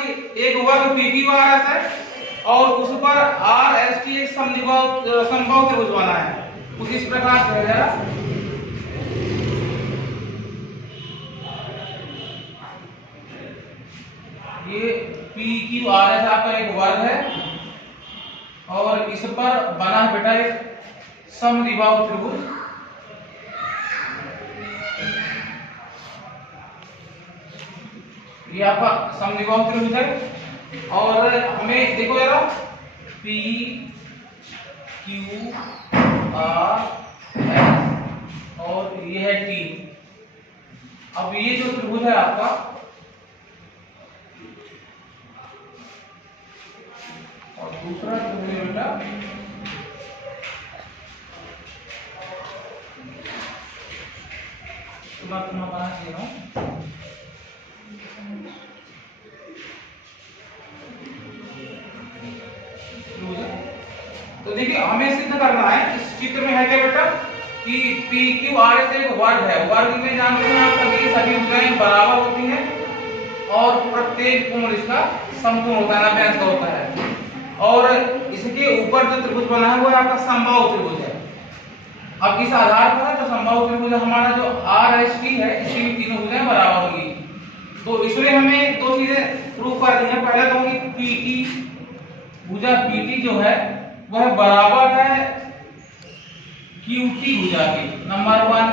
कि एक वर्ग PQRS है और उस पर RST एक समद्विबाहु त्रिभुज बना है। कुछ इस प्रकार से है जरा, ये PQRS आपका एक वर्ग है और इस पर बना है बेटा एक समद्विबाहु त्रिभुज। ये आपका समद्विबाहु त्रिभुज है और हमें देखो जरा PQRS और ये है T। अब ये जो त्रिभुज है आपका, और दूसरा त्रिभुज है बेटा मैं बना दे रहा हूं। तो देखिए हमें सिद्ध करना है, इस चित्र में है क्या बेटा कि PQRS एक वर्ग है। वर्ग में जानते हैं आप सभी भुजाएं बराबर होती हैं और प्रत्येक कोण इसका समकोण होता है, 90 अंश का होता है। और इसके ऊपर जो त्रिभुज बना है वो आपका समबाहु त्रिभुज है। अब इस आधार पर जो समबाहु त्रिभुज हमारा जो RST है, इसकी भी तीनों भुजाएं बराबर होंगी। तो इसमें हमें दो चीजें प्रूव कर दी है। पहला तो होगी PT, भुजा PT जो है वह बराबर है QT भुजा के, नंबर 1।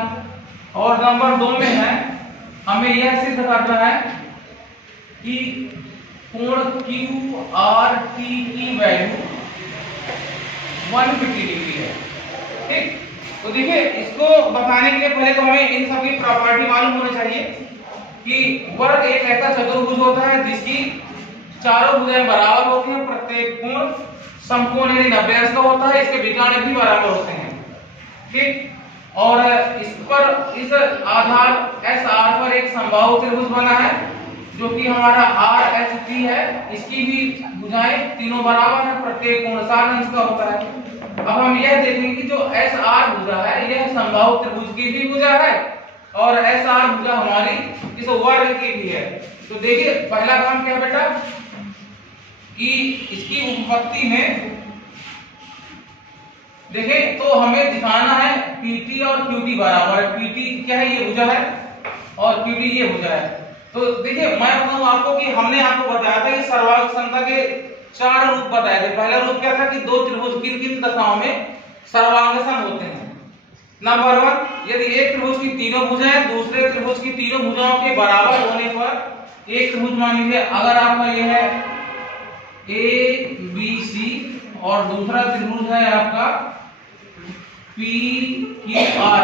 और नंबर 2 में है हमें यह सिद्ध करना है कि कोण QRT की वैल्यू 150 डिग्री है। ठीक, तो देखिए इसको बताने के लिए पहले तो हमें इन सब की प्रॉपर्टी मालूम होनी चाहिए कि वर्ग एक ऐसा चतुर्भुज होता है जिसकी चारों भुजाएं बराबर होती हैं, प्रत्येक कोण समकोण यानी 90 अंश का होता है, इसके विकर्ण भी बराबर होते हैं। ठीक, और इस पर इस आधार SR पर एक समबाहु त्रिभुज बना है जो कि हमारा RHT है, इसकी भी भुजाएं तीनों बराबर है, प्रत्येक कोण 60 अंश का होता है। अब हम यह देखेंगे कि जो SR भुजा है यह समबाहु त्रिभुज की भी भुजा है और SR भुजा हमारी इस वर्ग की भी है। तो देखिए पहला काम क्या है बेटा कि इसकी उत्पत्ति में देखें तो हमें दिखाना है PT और QT बराबर है। PT क्या है, ये भुजा है और QT ये भुजा है। तो देखिए मैं बताऊं आपको कि हमने आपको बताया था कि सर्वांग समता के 4 रूप बताए थे। पहला रूप क्या था कि दो त्रिभुज किन किन दशाओं में सर्वांग सम होते हैं। नंबर 1, यदि एक त्रिभुज की तीनों भुजाएं दूसरे त्रिभुज की तीनों भुजाओं के बराबर होने पर, एक त्रिभुज मान लीजिए अगर आपका ये है ABC और दूसरा त्रिभुज है आपका PQR,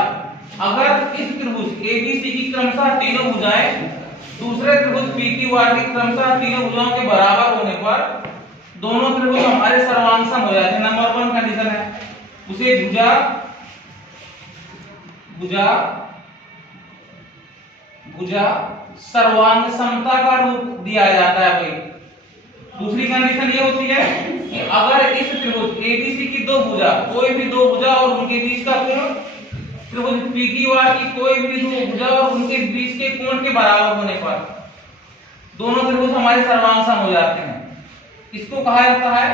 अगर इस त्रिभुज ABC की क्रमशः तीनों भुजाएं दूसरे त्रिभुज PQR की क्रमशः तीनों भुजाओं के बराबर होने पर दोनों त्रिभुज हमारे सर्वांग सम हो जाते हैं। नंबर 1 कंडीशन है, उसे भुजा सर्वांग समता का रूप दिया जाता है भाई। दूसरी कंडीशन ये होती है कि अगर इस त्रिभुज ABC की दो भुजा, कोई भी दो भुजा और उनके बीच का कोण त्रिभुज PQR की कोई भी दो भुजा और उनके बीच के कोण के बराबर होने पर दोनों त्रिभुज हमारे सर्वांग सम हो जाते हैं। इसको कहा जाता है,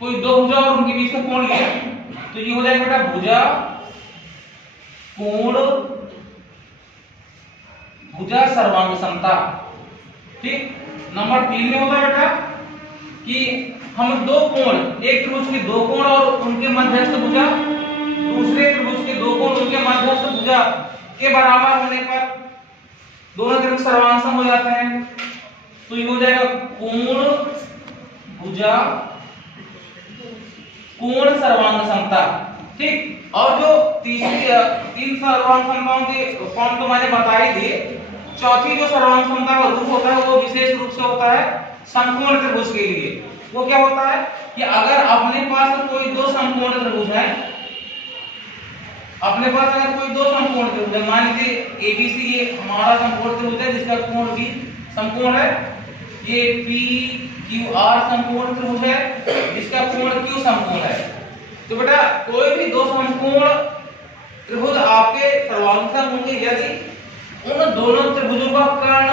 कोई दो भुजा और उनके बीच का कोण लिया तो ये हो जाएगा बेटा भुजा कोण भुजा सर्वांग समता। ठीक, नंबर 3 में होता है बेटा कि हम दो कोण, एक त्रिभुज के दो कोण और उनके मध्यस्थ भुजा दूसरे त्रिभुज के दो कोण उनके मध्यस्थ भुजा के बराबर होने पर दोनों त्रिभुज सर्वांग सम हो जाते हैं। तो ये हो जाएगा कोण भुजा कोण सर्वांग समता। ठीक, और जो तीन सर्वांग समताओं के फॉर्म तो मैंने बता ही दिए। चौथी जो सर्वांग समता का रूप होता है वो विशेष रूप से होता है समकोण त्रिभुज के लिए। वो क्या होता है कि अगर अपने पास कोई दो समकोण त्रिभुज है, अपने पास अगर कोई दो समकोण त्रिभुज है, मान लीजिए ABC ये हमारा समकोण त्रिभुज है जिसका कोण भी समकोण है, ये PQR समकोण त्रिभुज है जिसका कोण Q समकोण है। तो बेटा कोई भी दो समकोण त्रिभुज आपके सर्वांग सम होंगे यदि उन दोनों त्रिभुजों का कर्ण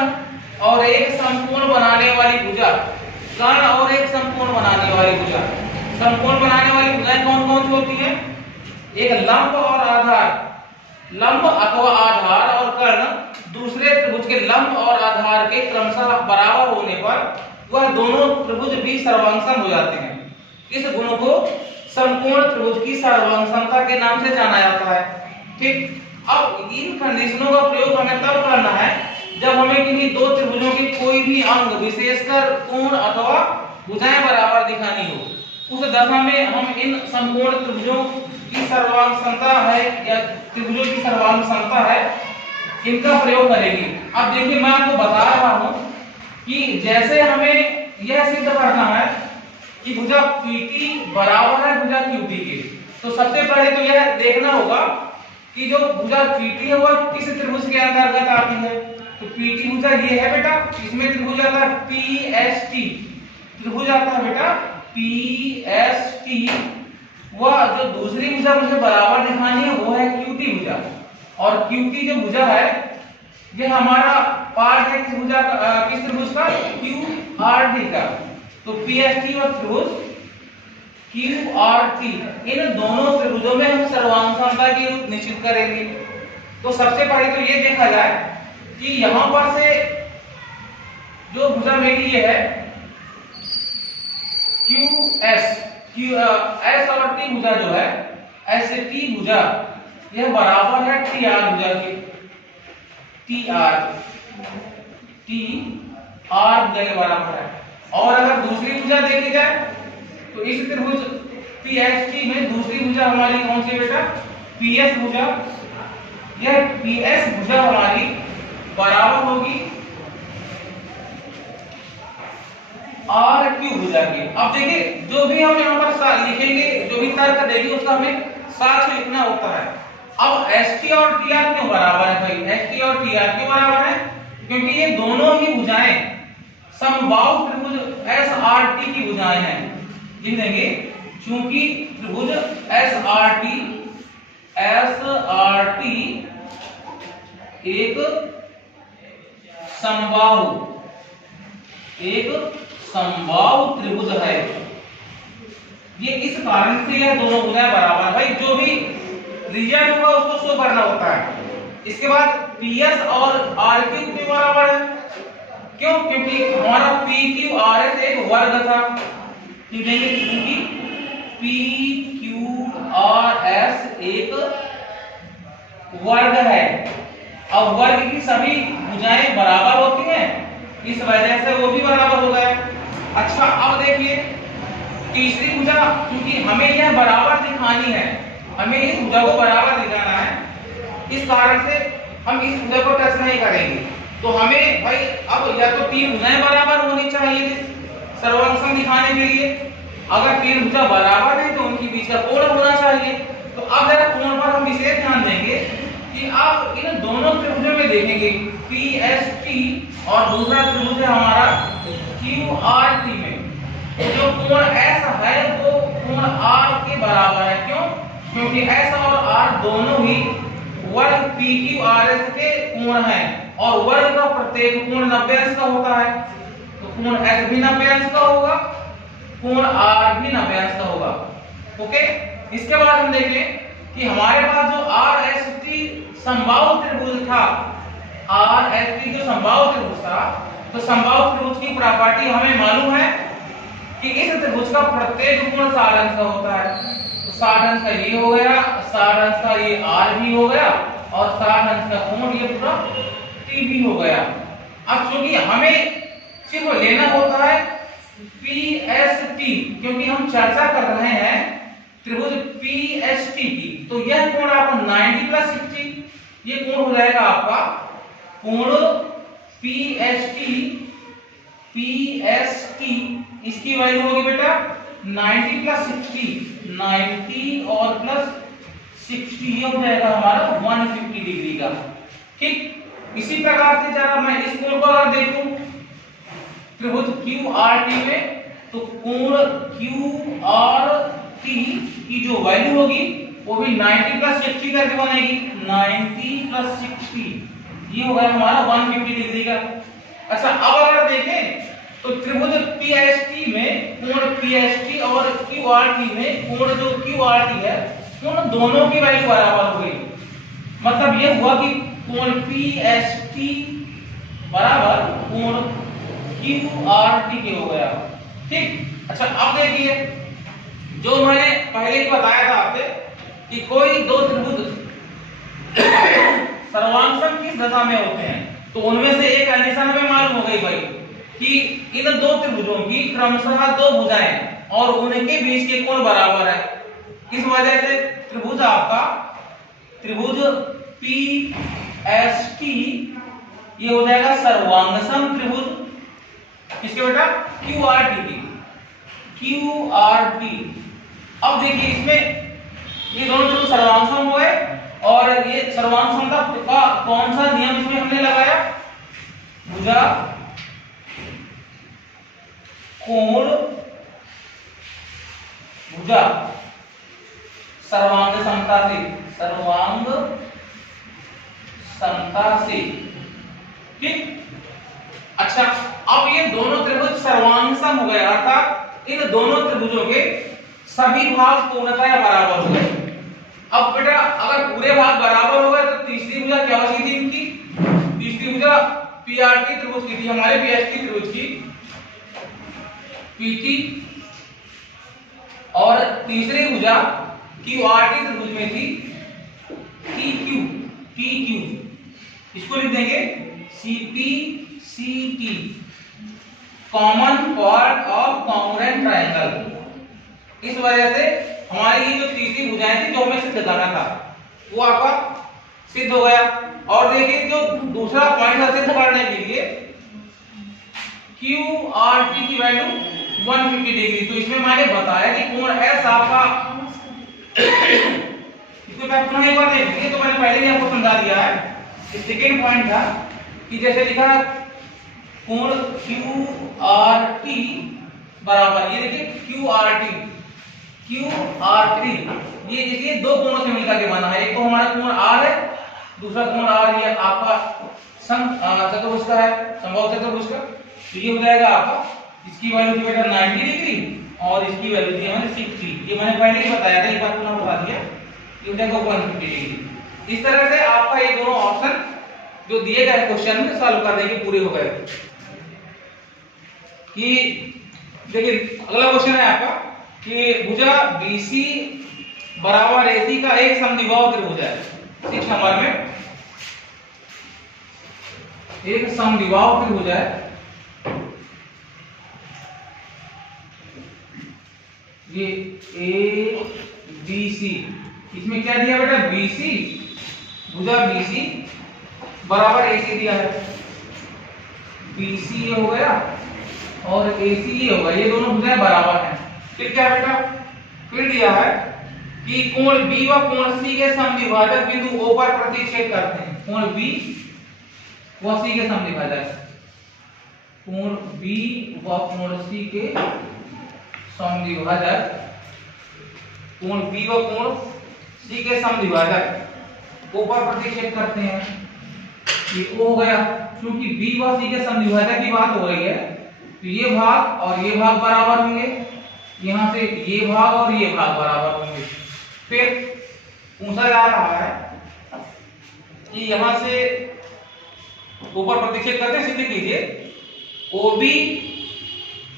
और एक समकोण बनाने वाली भुजा, कर्ण और एक समकोण बनाने वाली भुजा। समकोण बनाने वाली भुजाएं कौन कौन सी होती हैं? एक लंब और आधार, लंब अथवा आधार और कर्ण दूसरे त्रिभुज के लंब और आधार के क्रमशः बराबर होने पर वह दोनों त्रिभुज भी सर्वांगसम हो जाते हैं। इस गुण को समकोण त्रिभुज की सर्वांगसमता के नाम से जाना जाता है। ठीक, अब इन कंडीशनों का प्रयोग हमें तब करना है जब हमें किन्हीं दो त्रिभुजों के कोई भी अंग विशेषकर कोण अथवा भुजाएं बराबर दिखानी हो। उस दशा में हम इन समकोण त्रिभुजों की सर्वांगसमता है या त्रिभुजों की सर्वांगसमता है, इनका प्रयोग करेंगे। अब देखिए, मैं आपको बता रहा हूं कि जैसे हमें यह सिद्ध करना है कि भुजा PT बराबर है भुजा QT के, तो सबसे पहले तो यह देखना होगा कि जो भुजा PT है वह किस त्रिभुज के अंतर्गत आती है। तो PT भुजा ये है बेटा, इसमें त्रिभुज आता है PST, त्रिभुज आता है बेटा PST। वह जो दूसरी भुजा मुझे बराबर दिखानी है वो है QT भुजा, और QT जो भुजा है ये हमारा पार्ट है किस भुजा का, किस त्रिभुज का? QRT का। तो PST और त्रिभुज QRT, इन दोनों त्रिभुजों में हम सर्वांगसमता की रूप निश्चित करेंगे। तो सबसे पहले तो ये देखा जाए कि यहां पर से जो भुजा मेरी ये है QS, S और T भुजा जो है, ST भुजा यह बराबर है TR भुजा के, TR भुजा के बराबर है। और अगर दूसरी भुजा देखी जाए तो इस त्रिभुज PST में दूसरी भुजा हमारी कौन सी बेटा? PS भुजा। यह PS भुजा हमारी बराबर होगी RQ भुजा के। अब देखिए, जो भी हम यहाँ पर लिखेंगे, जो भी तर्क देगी उसका हमें साथ लिखना होता है। अब ST और TR क्यों बराबर है भाई? ST और TR क्यों बराबर है? क्योंकि ये दोनों ही भुजाएं समबाहु त्रिभुज SRT की भुजाएं हैं। लिख देंगे, चूंकि त्रिभुज SRT एक समबाहु त्रिभुज है, ये इस कारण से यह दोनों भुजाएं बराबर। भाई जो भी रीजन होगा उसको शो करना होता है। इसके बाद PS और RQ के बराबर है, क्यों? क्योंकि हमारा PQRS एक वर्ग था, क्योंकि PQRS एक वर्ग है। अब वर्ग की सभी भुजाएं बराबर होती हैं, इस वजह से वो भी बराबर हो गया। अच्छा, अब देखिए तीसरी भुजा, क्योंकि हमें यह बराबर दिखानी है, हमें इस भुजा को बराबर दिखाना है, इस कारण से हम इस भुजा को टच नहीं करेंगे। तो हमें भाई अब या तो तीन भुजाएं बराबर होनी चाहिए सर्वांगसम दिखाने के लिए। अगर तीन भुजा बराबर है तो उनके बीच का कोण होना चाहिए। तो अब जरा कोण पर हम विशेष ध्यान देंगे कि आप इन दोनों त्रिभुजों में देखेंगे PST और दूसरा त्रिभुज है हमारा QRT में जो कोण S है वो कोण R के बराबर है। क्यों? क्योंकि S और R दोनों ही वर्ग PQRS के कोण हैं और वर्ग का प्रत्येक कोण 90 अंश का होता है। तो कोण S भी 90 अंश का होगा, कोण R भी 90 अंश का होगा। ओके, इसके बाद हम देखें कि हमारे पास जो RST समबाहु त्रिभुज था, RST जो समबाहु त्रिभुज था, तो समबाहु त्रिभुज की प्रॉपर्टी हमें मालूम है कि इस त्रिभुज का प्रत्येक कोण 60 अंश का होता है। तो 60 अंश का ये हो गया, 60 अंश का ये R भी हो गया और 60 अंश का कोण ये पूरा T भी हो गया। अब चूंकि हमें सिर्फ लेना होता है PST, क्योंकि हम चर्चा कर रहे हैं त्रिभुज PST की, तो यह कोण आपका 90 + 60 ये कोण हो जाएगा आपका कोण PST। इसकी वैल्यू होगी बेटा 90 + 60, 90 और प्लस 60 ये हो जाएगा हमारा 150 डिग्री का। ठीक, इसी प्रकार से जरा मैं इस कोण को अगर देखूं त्रिभुज QRT में, तो कोण QRT की जो वैल्यू होगी वो भी 90 + 60 करके बनेगी। 90 + 60 ये हो गया हमारा 150 डिग्री का। अच्छा अब अगर देखें तो त्रिभुज PST में कोण PST और QRT में कोण जो QRT है उन दोनों की वैल्यू बराबर हो गई। मतलब ये हुआ कि कोण PST बराबर कोण QRT के हो गया। ठीक। अच्छा अब देखिए जो मैंने पहले ही बताया था आपसे कि कोई दो त्रिभुज सर्वांग किस दशा में होते हैं तो उनमें से एक कंडीशन हमें मालूम हो गई भाई कि इन दो त्रिभुजों की क्रमशः दो भुजाएं और उनके बीच के कोण बराबर है। इस वजह से त्रिभुज आपका त्रिभुज PST ये हो जाएगा सर्वांग त्रिभुज किसके बेटा QRT की QRT। अब देखिए इसमें ये दोनों त्रिभुज सर्वांग हुए और ये सर्वांग समता का कौन सा नियम इसमें हमने लगाया भुजा कोण भुजा सर्वांग समता से। ठीक। अच्छा अब ये दोनों त्रिभुज सर्वांग सम हो गए अर्थात इन दोनों त्रिभुजों के सभी भाग पूर्णतः बराबर हो गए। अब बेटा अगर पूरे भाग बराबर हो गए तो तीसरी भुजा क्या होगी थी इनकी तीसरी भुजा PRT त्रिभुज की थी हमारे PST त्रिभुज की PT और तीसरी भुजा QRT त्रिभुज में थी TQ। इसको लिख देंगे CPCT common part of congruent triangle. इस वजह से हमारी ये जो तीसरी भुजाएं थी जो हमें सिद्ध करना था वो आपका सिद्ध हो गया। और देखिए जो दूसरा पॉइंट है सिद्ध करने के लिए QRT की वैल्यू 150 डिग्री। तो इसमें मैंने बताया कि कोण S आपका इसको मैं पुनः एक बार देखेंगे तो मैंने पहले ही आपको समझा दिया है। सेकेंड पॉइंट था कि जैसे लिखा कोण QRT बराबर ये देखिए QRT ये देखिए दो कोणों से मिलकर के बना है। एक तो हमारा कोण R है दूसरा कोण R ये आपका चतुर्भुज का है समबाहु चतुर्भुज का। तो ये हो जाएगा आपका इसकी वैल्यू थी बेटा 90 डिग्री और इसकी वैल्यू थी हमारे 60। ये मैंने पहले ही बताया था एक बार पुनः बता दिया ये हो जाएगा 150 डिग्री। इस तरह से आपका ये दोनों ऑप्शन जो दिए गए क्वेश्चन में सॉल्व करने के पूरे हो गए। कि देखिए अगला क्वेश्चन है आपका कि भुजा BC बराबर AC का एक समद्विबाहु त्रिभुज है। 6 नंबर में एक समद्विबाहु त्रिभुज है ये ABC। इसमें क्या दिया बेटा BC भुजा BC बराबर AC दिया है। BC ये हो गया और AC ये होगा ये दोनों भुजाएं बराबर हैं। फिर क्या बेटा फिर दिया है कि कोण B व कोण C के समद्विभाजक बिंदु O पर प्रतिच्छेद करते हैं। कोण B व C के समद्विभाजक कोण B व कोण C के समद्विभाजक कोण B व कोण C के समद्विभाजक O पर प्रतिच्छेद करते हैं। ये O हो गया क्योंकि B व C के समद्विभाजक की बात हो रही है तो ये भाग और ये भाग बराबर होंगे। यहाँ से ये भाग और ये भाग बराबर होंगे। फिर पूछा जा रहा है कि यहाँ से ऊपर प्रतिच्छेद करते सिद्ध कीजिए OB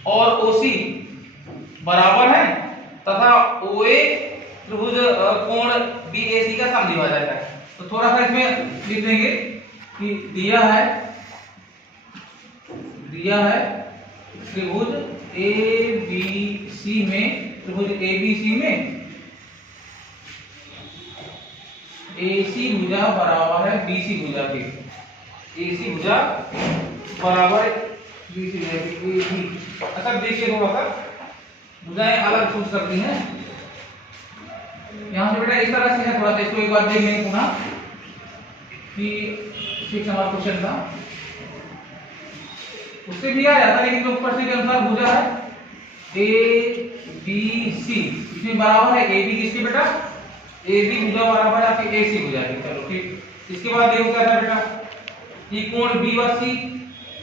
और OC बराबर है तथा OA त्रिभुज कोण BAC का समद्विभाजक है। तो थोड़ा सा इसमें लिख देंगे कि दिया है त्रिभुज ABC में AC भुजा बराबर है BC भुजा के। AC भुजा बराबर BC भुजा की AB। अच्छा देखिए थोड़ा सा भुजाएं अलग छूट सकती हैं। यहाँ से बेटा इस तरह से है थोड़ा सा इसको एक बार देख लेंगे पुनः कि 6 नंबर क्वेश्चन था उससे भी आ जाता लेकिन जो ऊपर से के अनुसार भुजा है ABC इसमें बराबर है AB किसकी बेटा AB भुजा बराबर है आपकी AC भुजा की। चलो ठीक। इसके बाद देखो क्या था बेटा ये कोण B व C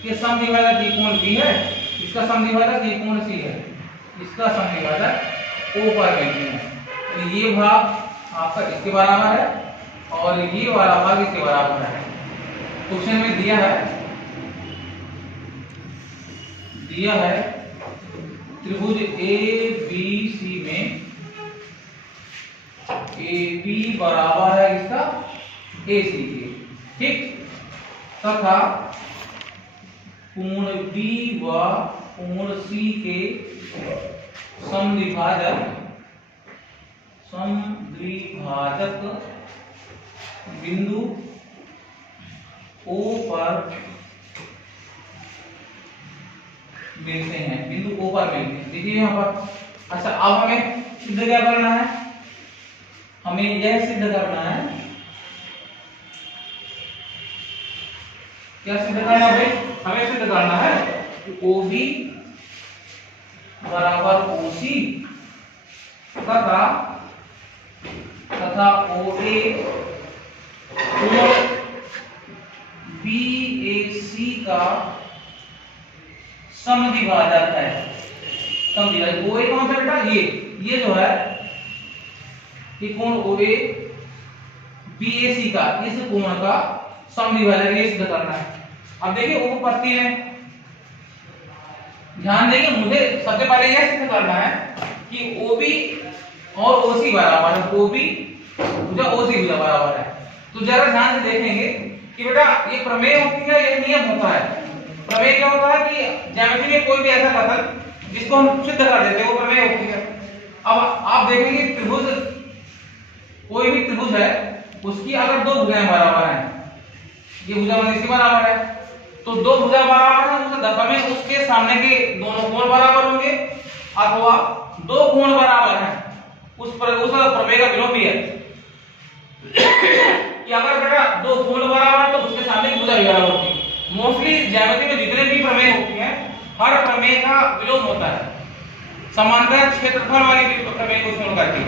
कि समद्विभाजक त्रिकोण बी है, इसका समद्विभाजक त्रिकोण सी है, इसका समद्विभाजक ओ पर मिलते हैं। तो ये भाग आपका इसके बराबर है और ये वाला भाग इसके बराबर है। क्वेश्चन में दिया है त्रिभुज ए बी सी में ए बी बराबर है इसका ए सी के, ठीक, तथा कोण बी व कोण सी के समद्विभाजक बिंदु O पर मिलते हैं, बिंदु O पर मिलते हैं। देखिए यहाँ पर। अच्छा, अब हमें सिद्ध क्या करना है? हमें यह सिद्ध करना है, क्या सिद्ध करना है भाई? हमें सिद्ध करना है कि OB बराबर OC तथा OA कोण BAC का समद्विभाजक है। समद्विभाजक OA कौन सा बेटा? ये जो है ये कोण OA BAC का, इस कोण का समद्विभाजक ये सिद्ध करना है। अब देखिए उपपत्ति में ध्यान देंगे, मुझे सबसे पहले यह सिद्ध करना है कि OB और OC बराबर है, OB भुजा OC भुजा बराबर है। तो जरा ध्यान से देखेंगे कि बेटा ये प्रमेय होती है, ये नियम होता है। प्रमेय क्या होता है कि ज्यामिति में कोई भी ऐसा कथन जिसको हम सिद्ध कर देते हैं वो प्रमेय होती है। अब आप देखेंगे त्रिभुज, कोई भी त्रिभुज है उसकी अगर दो भुजाएं बराबर हैं, ये भुजा इसके बराबर है, तो दो भुजा बराबर है उस दशा में उसके सामने के दोनों कोण बराबर होंगे, अथवा दो कोण बराबर हैं उस प्रमेय का विलोम भी है कि अगर बेटा दो कोण बराबर तो उसके सामने की भुजा भी बराबर होती है। मोस्टली ज्यामिति में जितने भी प्रमेय होती हैं हर प्रमेय का विलोम होता है, समांतर क्षेत्रफल वाली प्रमेय को छोड़ करके,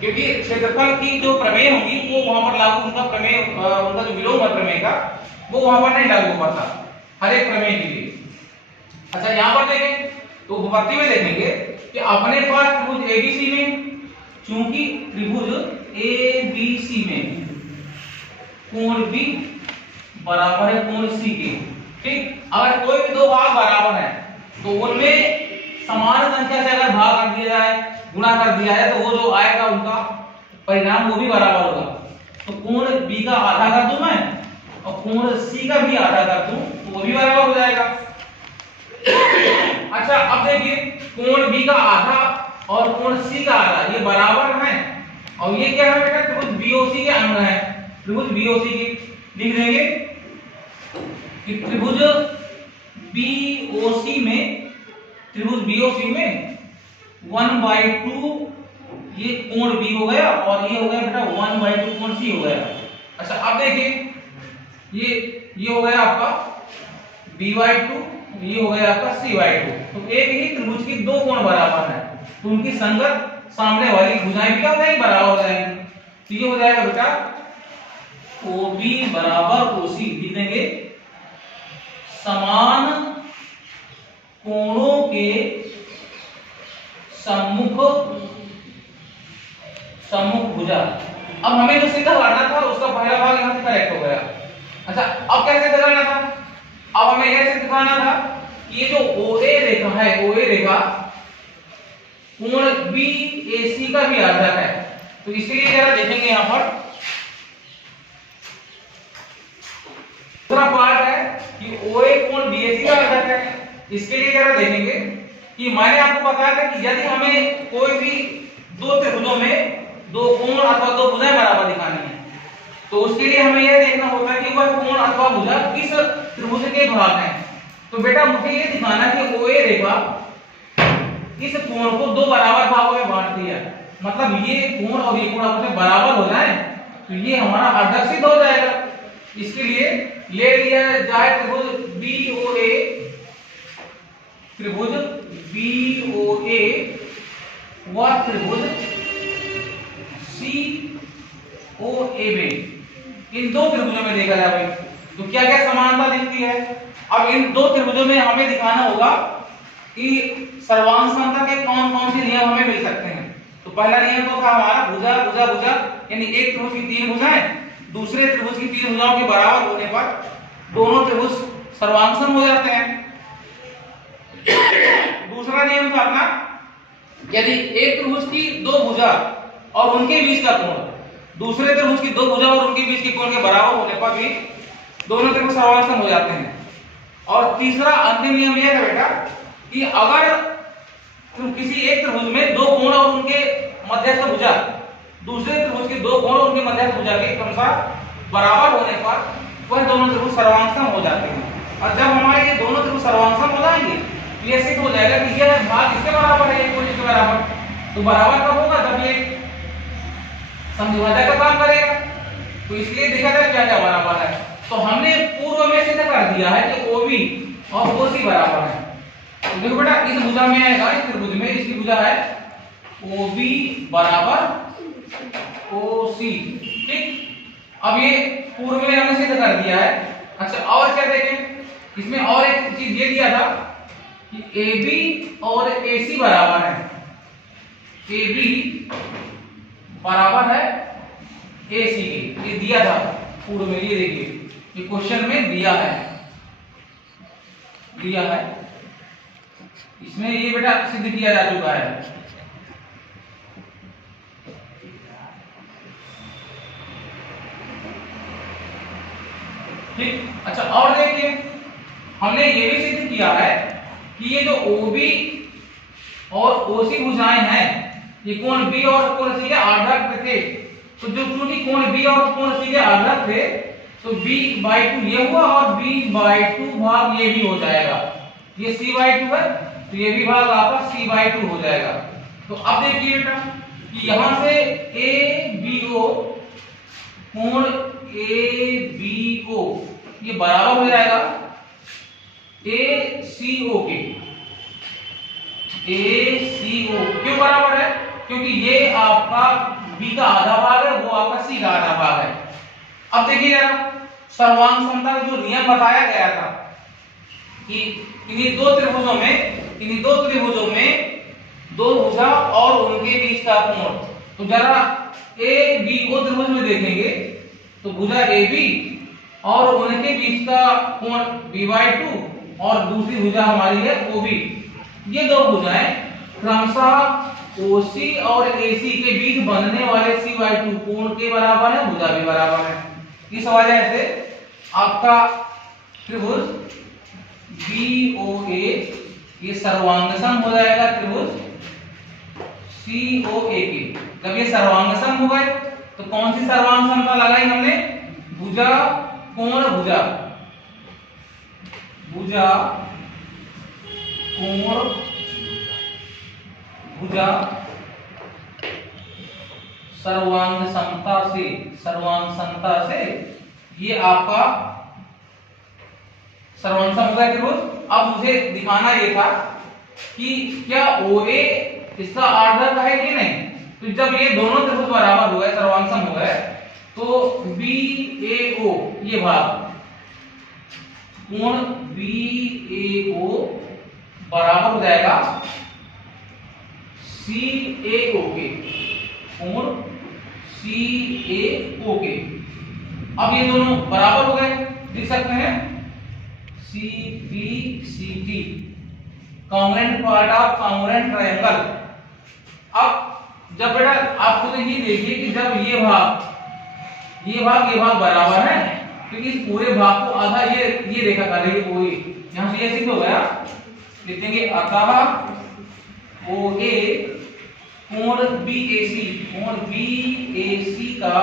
क्योंकि क्षेत्रफल की जो प्रमेय होगी वो वहां पर लागू, उनका प्रमेय उनका जो विलोम है प्रमेय का वो वहां पर नहीं लागू होता हर एक प्रमेय के लिए। अच्छा, यहाँ पर देखें तो उपपत्ति में देखेंगे कि अपने पास त्रिभुज एबीसी में, चूंकि त्रिभुज एबीसी में कोण बी बराबर है कोण सी के, ठीक, अगर कोई भी दो भाग बराबर है तो उनमें समान संख्या से अगर भाग कर दिया जाए, गुणा कर दिया है, तो वो जो आएगा उनका परिणाम वो भी बराबर होगा। तो कोण बी का आधा कर दूं मैं और कोण सी का भी आधा कर दूं तो वो भी बराबर हो जाएगा। अच्छा, अब देखिए कोण बी का आधा और कोण सी का आधा ये बराबर है, और ये क्या है बेटा? त्रिभुज बीओसी के अंग है। त्रिभुज बीओसी के लिख देंगे कि त्रिभुज बीओसी में, त्रिभुज बीओसी में 1/2 ये कोण बी हो गया और ये हो गया बेटा 1/2 कोण सी हो गया। अच्छा, अब देखिए ये हो गया आपका b/2, ये हो गया आपका c/2। तो एक ही त्रिभुज की दो कोण बराबर है तो उनकी संगत सामने वाली भुजाएं भी क्या हो जाएंगी? बराबर हो जाएंगी। तो ये हो जाएगा बेटा OB बराबर OC, लिख देंगे समान कोणों के सम्मुख भुजा। अब हमें जो सिद्ध करना था उसका पहला भाग यहां से करेक्ट हो गया। अच्छा, अब क्या सिद्ध करना था? अब हमें यह सिद्ध करना था कि ये जो OA रेखा है, OA रेखा कोण BAC का भी आधा है। तो इसलिए जरा देखेंगे यहां पर दूसरा पार्ट है कि OA कोण BAC का आधा है। इसके लिए जरा देखेंगे कि मैंने आपको बताया था कि यदि हमें कोई भी दो त्रिभुजों में दो कोण अथवा दो भुजाएं बराबर दिखानी है तो उसके लिए हमें यह देखना होता है कि वह कोण अथवा भुजा किस त्रिभुज के भाग हैं। तो बेटा मुझे ये दिखाना है कि OA रेखा इस कोण को दो बराबर भागों में बांटती है, मतलब ये कोण और ये कोण आपस में बराबर हो जाए तो ये हमारा अर्धक सिद्ध हो जाएगा। इसके लिए ले लिया जाए त्रिभुज BOA व त्रिभुज COA में, इन दो त्रिभुजों में देखा जाए तो क्या क्या समानता दिखती है? अब इन दो त्रिभुजों में हमें दिखाना होगा कि सर्वांग समता के कौन कौन से नियम हमें मिल सकते हैं। तो पहला नियम तो था हमारा भुजा भुजा भुजा, यानी एक त्रिभुज की तीन भुजाएं दूसरे त्रिभुज की तीन भुजाओं के बराबर होने पर दोनों त्रिभुज सर्वांगसम हो जाते हैं। दूसरा नियम था अपना, यदि एक त्रिभुज की दो भुजा और उनके बीच का कोण दूसरे त्रिभुज की दो भुजा और उनके बीच के कोण के बराबर होने पर भी दोनों त्रिभुज सर्वांगसम हो जाते हैं। और तीसरा अंतिम नियम यह है बेटा कि अगर किसी एक त्रिभुज में दो कोण और उनके मध्यस्थ भुजा दूसरे त्रिभुज के दो कोण और उनके मध्यस्थ भुजा के क्रमशः बराबर होने पर वह दोनों त्रिभुज सर्वांगसम हो जाते हैं। और जब हमारे ये दोनों त्रिभुज सर्वांगसम हो जाएंगे तो ये सिद्ध हो जाएगा कि यह भाग इसके बराबर है, ये कोण इसके बराबर। तो बराबर कब होगा? जब ये समद्विभाजक का काम करेगा। तो इसलिए देखा जाए क्या क्या बराबर है। तो हमने पूर्व में सिद्ध कर दिया है कि OB और OC बराबर है। तो देखो बेटा इस भुजा में आएगा, इस त्रिभुज में इसकी भुजा है OB बराबर OC, ठीक। अब ये पूर्व में हमने सिद्ध कर दिया है। अच्छा और क्या देखें, इसमें और एक चीज ये दिया था कि AB और AC बराबर है, AB बराबर है AC के, ये दिया था पूर्व में। ये देखिए ये क्वेश्चन में दिया है इसमें ये बेटा सिद्ध किया जा चुका है। ठीक। अच्छा और देखिए हमने ये भी सिद्ध किया है कि ये जो OB और OC भुजाएं हैं ये कोण B और कोण C के आधार थे। तो जो चूंकि कोण B और कोण C के आधार थे तो B/2 ये हुआ और B/2 भाग ये भी हो जाएगा। ये C/2 है तो ये भी भाग आपका C/2 हो जाएगा। तो अब देखिए बेटा कि यहां से ABO कोण ABO ये बराबर हो जाएगा ACO के। ACO क्यों बराबर है? क्योंकि ये आपका B का आधा भाग है, वो आपका C का आधा भाग है। अब देखिए जरा सर्वांग समता का जो नियम बताया गया था कि इन्हीं दो त्रिभुजों में दो भुजा और उनके बीच का कोण, तो जरा ABO त्रिभुज में देखेंगे तो भुजा AB और उनके बीच का कोण B/2 और दूसरी भुजा हमारी है OB। ये दो भुजाएं क्रमशः OC और AC के बीच बनने वाले C/2 कोण के बराबर है, भुजा भी बराबर है। इस वजह से आपका त्रिभुज BOA ये सर्वांगसम हो जाएगा त्रिभुज COA के। जब ये सर्वांगसम हो गए तो कौन सी सर्वांग समता लगाई हमने? भुजा कोण भुजा, भुजा कोण भुजा सर्वांग समता से ये आपका सर्वांगसम हो गया त्रिभुज। अब मुझे दिखाना ये था कि क्या OA इसका आधार है कि नहीं। तो जब ये दोनों त्रिभुज बराबर हो गए, सर्वांगसम हो गए, तो BAO ये भाग कोण BAO बराबर हो जाएगा CAO के, कोण CAO के। अब ये दोनों बराबर हो गए, लिख सकते हैं CPCT congruent part of congruent triangle. अब जब बेटा आप खुद ही देखिए कि जब ये भाग बराबर है तो इस पूरे भाग को आधा ये रेखा कर रही है कोई, यहां से ये सिद्ध हो गया। लिखेंगे अतः OA कोण BAC का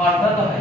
आधा है।